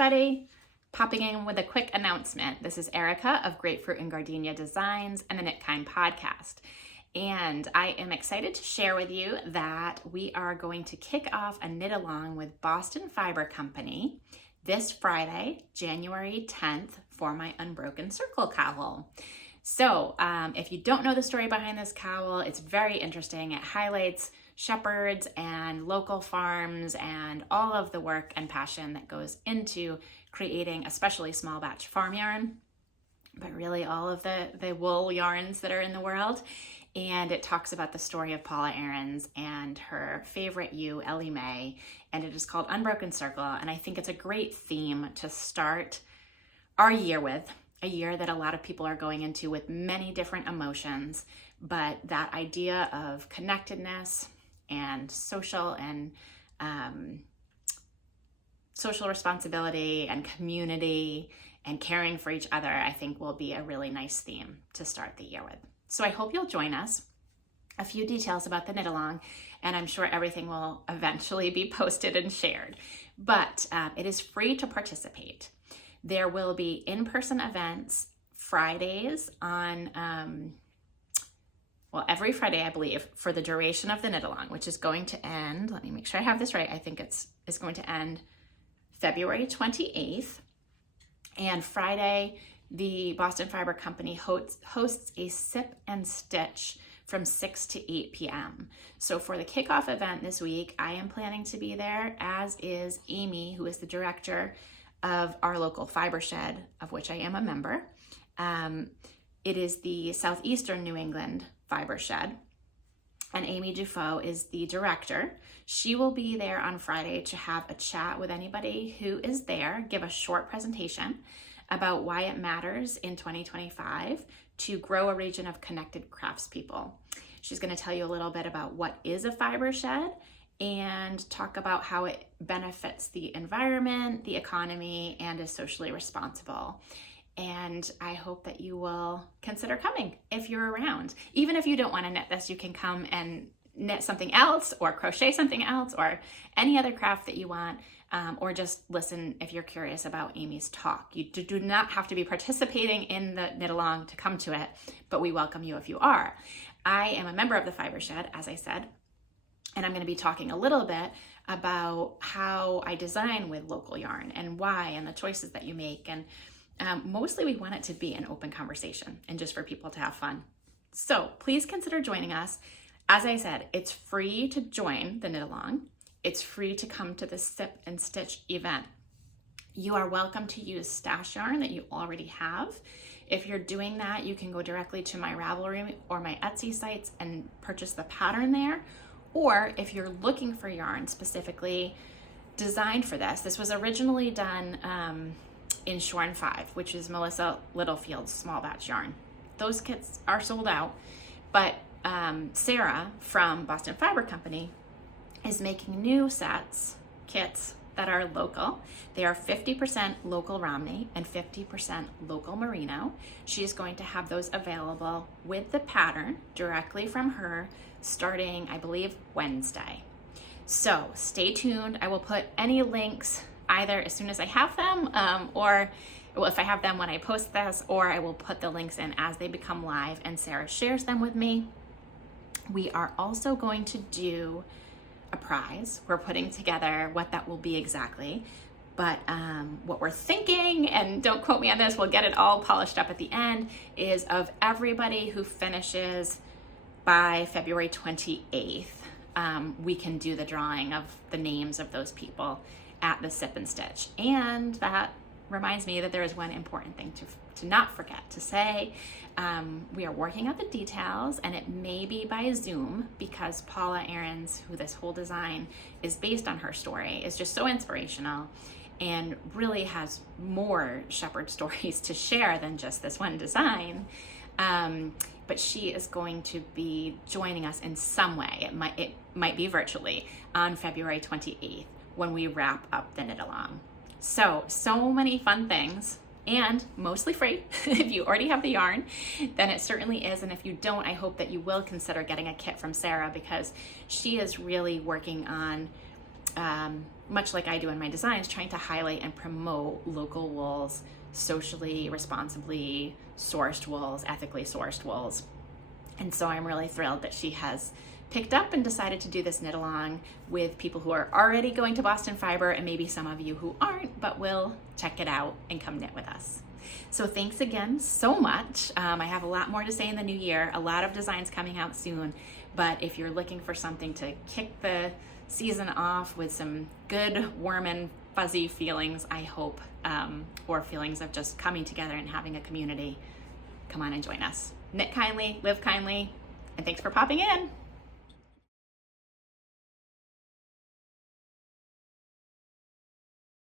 everybody. Popping in with a quick announcement. This is Erika of Grapefruit and Gardenia Designs and the Knit Kind podcast. And I am excited to share with you that we are going to kick off a knit along with Boston Fiber Company this Friday, January 10th, for my Unbroken Circle cowl. So if you don't know the story behind this cowl, it's very interesting. It highlights shepherds and local farms and all of the work and passion that goes into creating especially small batch farm yarn, but really all of the wool yarns that are in the world. And it talks about the story of Paula and her favorite ewe, Ellie Mae, and it is called Unbroken Circle. And I think it's a great theme to start our year with, a year that a lot of people are going into with many different emotions, but that idea of connectedness and social responsibility and community and caring for each other, I think will be a really nice theme to start the year with. So I hope you'll join us. A few details about the knit along, and I'm sure everything will eventually be posted and shared, but it is free to participate. There will be in-person events Fridays on, every Friday, I believe, for the duration of the knit along, which is going to end, let me make sure I have this right, I think it's going to end February 28th. And Friday, the Boston Fiber Company hosts a sip and stitch from 6 to 8 p.m. So for the kickoff event this week, I am planning to be there, as is Amy, who is the director of our local Fibershed, of which I am a member. It is the Southeastern New England Fibershed, and Amy Dufault is the director. She will be there on Friday to have a chat with anybody who is there, give a short presentation about why it matters in 2025 to grow a region of connected craftspeople. She's going to tell you a little bit about what is a Fibershed and talk about how it benefits the environment, the economy, and is socially responsible. And I hope that you will consider coming if you're around. Even if you don't want to knit this, you can come and knit something else or crochet something else or any other craft that you want, or just listen if you're curious about Amy's talk. You do not have to be participating in the knit along to come to it, but we welcome you if you are. I am a member of the Fibershed, as I said, and I'm going to be talking a little bit about how I design with local yarn and why and the choices that you make. And mostly we want it to be an open conversation and just for people to have fun. So please consider joining us. As I said, it's free to join the knit along. It's free to come to the Sip and Stitch event. You are welcome to use stash yarn that you already have. If you're doing that, you can go directly to my Ravelry or my Etsy sites and purchase the pattern there. Or if you're looking for yarn specifically designed for this, this was originally done in Shorn 5, which is Melissa Littlefield's small batch yarn. Those kits are sold out, but Sarah from Boston Fiber Company is making new kits that are local. They are 50% local Romney and 50% local Merino. She is going to have those available with the pattern directly from her starting, I believe, Wednesday. So stay tuned. I will put any links either as soon as I have them, or if I have them when I post this, or I will put the links in as they become live and Sarah shares them with me. We are also going to do a prize. We're putting together what that will be exactly, but what we're thinking, and don't quote me on this, we'll get it all polished up at the end, is of everybody who finishes by February 28th, we can do the drawing of the names of those people at the Sip and Stitch. And that reminds me that there is one important thing to not forget to say. We are working out the details, and it may be by Zoom because Paula Ahrens, who this whole design is based on her story, is just so inspirational and really has more shepherd stories to share than just this one design. But she is going to be joining us in some way. It might be virtually on February 28th when we wrap up the knit along. So many fun things, and mostly free. If you already have the yarn, then it certainly is. And if you don't, I hope that you will consider getting a kit from Sarah, because she is really working on much like I do in my designs, trying to highlight and promote local wools, socially, responsibly sourced wools, ethically sourced wools. And so I'm really thrilled that she has picked up and decided to do this knit along with people who are already going to Boston Fiber, and maybe some of you who aren't, but will check it out and come knit with us. So thanks again so much. I have a lot more to say in the new year, a lot of designs coming out soon, but if you're looking for something to kick the season off with some good, warm and fuzzy feelings, I hope, or feelings of just coming together and having a community, come on and join us. Knit kindly, live kindly, and thanks for popping in.